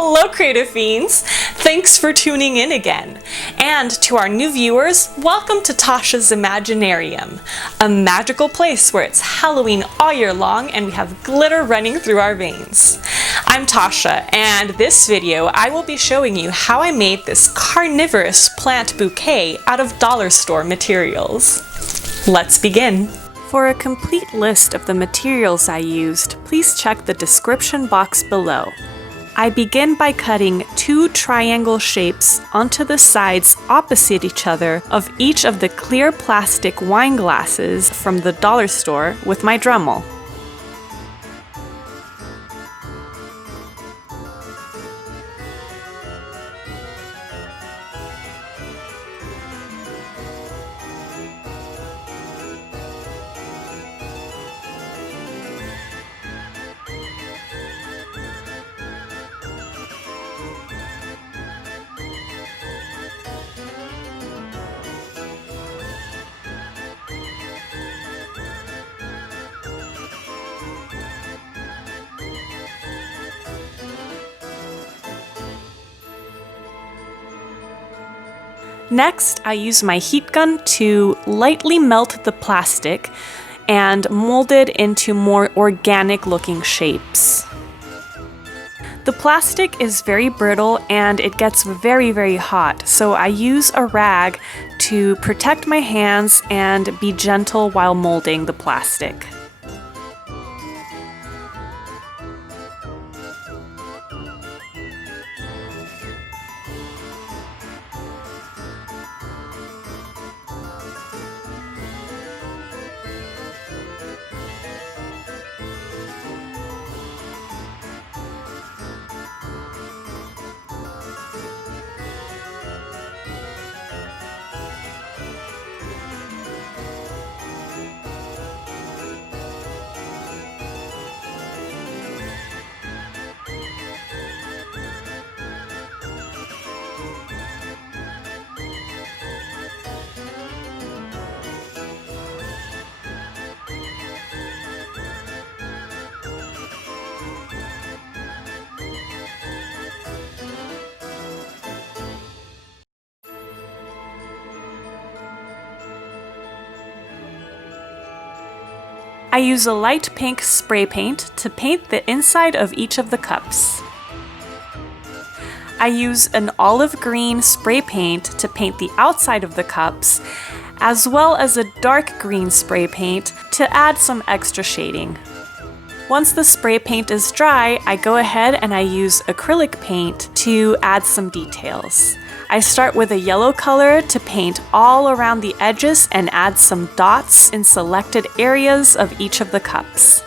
Hello, Creative Fiends! Thanks for tuning in again. And to our new viewers, welcome to Tasha's Imaginarium, a magical place where it's Halloween all year long and we have glitter running through our veins. I'm Tasha, and this video I will be showing you how I made this carnivorous plant bouquet out of dollar store materials. Let's begin. For a complete list of the materials I used, please check the description box below. I begin by cutting 2 triangle shapes onto the sides opposite each other of each of the clear plastic wine glasses from the dollar store with my Dremel. Next, I use my heat gun to lightly melt the plastic and mold it into more organic looking shapes. The plastic is very brittle and it gets very hot, so I use a rag to protect my hands and be gentle while molding the plastic. I use a light pink spray paint to paint the inside of each of the cups. I use an olive green spray paint to paint the outside of the cups, as well as a dark green spray paint to add some extra shading. Once the spray paint is dry, I go ahead and I use acrylic paint to add some details. I start with a yellow color to paint all around the edges and add some dots in selected areas of each of the cups.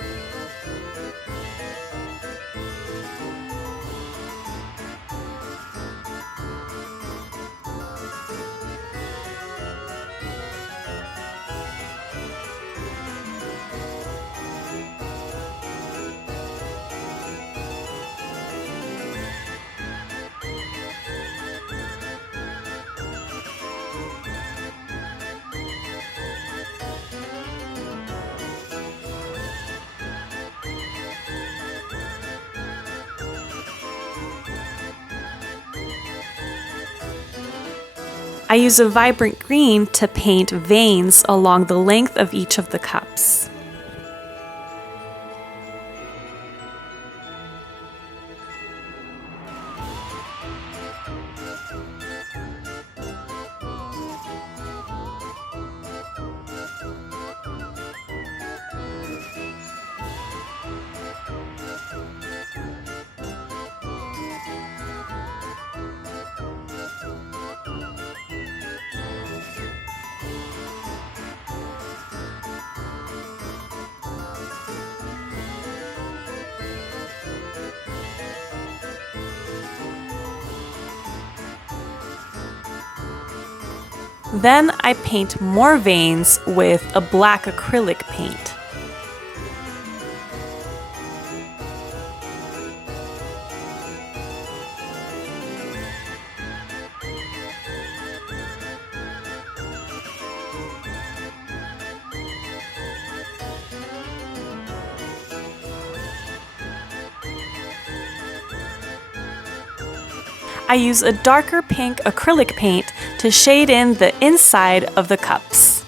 I use a vibrant green to paint veins along the length of each of the cups. Then I paint more veins with a black acrylic paint. I use a darker pink acrylic paint to shade in the inside of the cups.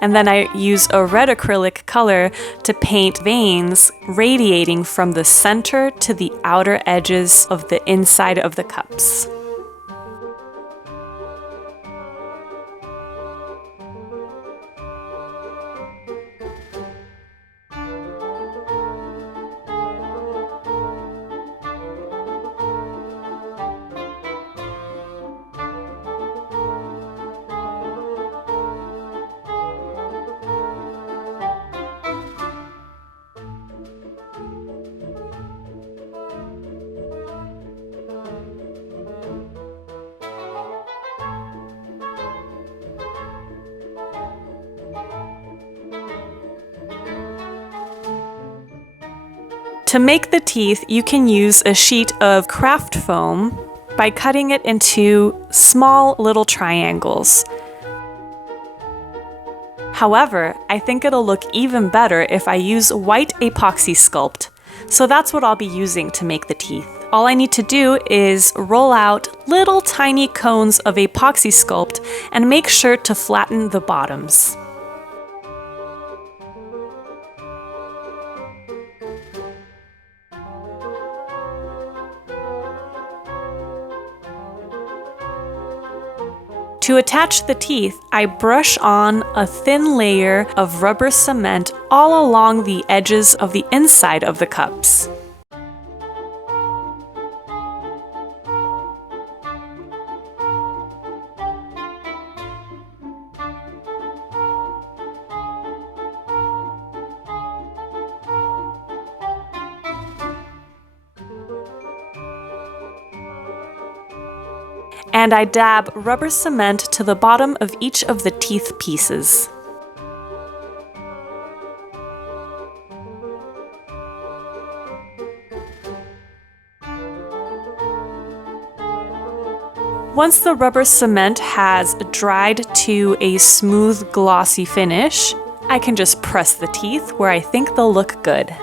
And then I use a red acrylic color to paint veins radiating from the center to the outer edges of the inside of the cups. To make the teeth, you can use a sheet of craft foam by cutting it into small little triangles. However, I think it'll look even better if I use white Apoxie Sculpt, so that's what I'll be using to make the teeth. All I need to do is roll out little tiny cones of Apoxie Sculpt and make sure to flatten the bottoms. To attach the teeth, I brush on a thin layer of rubber cement all along the edges of the inside of the cups. And I dab rubber cement to the bottom of each of the teeth pieces. Once the rubber cement has dried to a smooth, glossy finish, I can just press the teeth where I think they'll look good.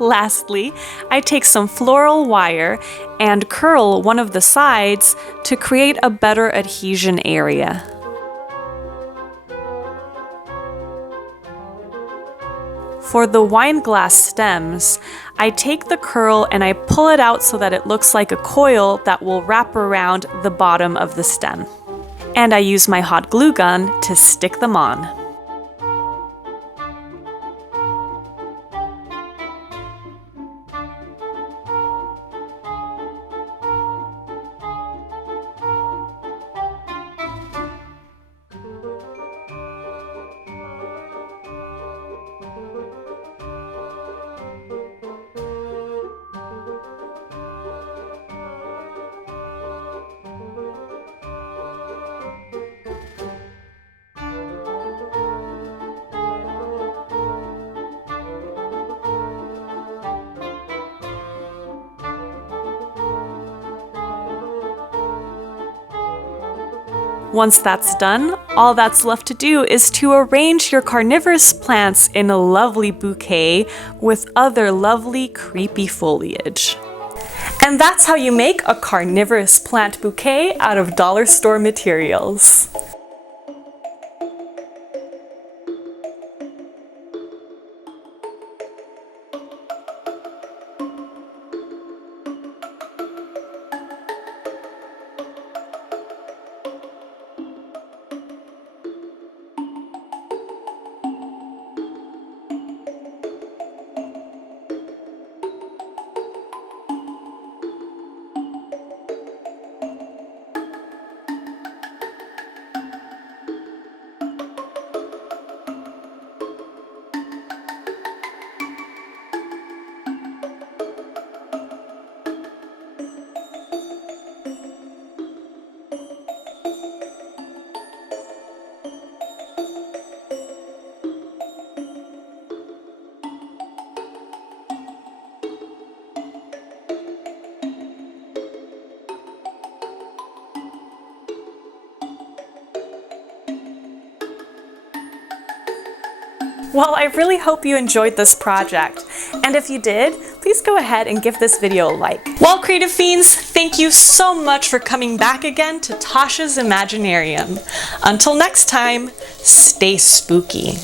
Lastly, I take some floral wire and curl one of the sides to create a better adhesion area. For the wine glass stems, I take the curl and I pull it out so that it looks like a coil that will wrap around the bottom of the stem. And I use my hot glue gun to stick them on. Once that's done, all that's left to do is to arrange your carnivorous plants in a lovely bouquet with other lovely creepy foliage. And that's how you make a carnivorous plant bouquet out of dollar store materials. Well, I really hope you enjoyed this project. And if you did, please go ahead and give this video a like. Well, Creative Fiends, thank you so much for coming back again to Tasha's Imaginarium. Until next time, stay spooky.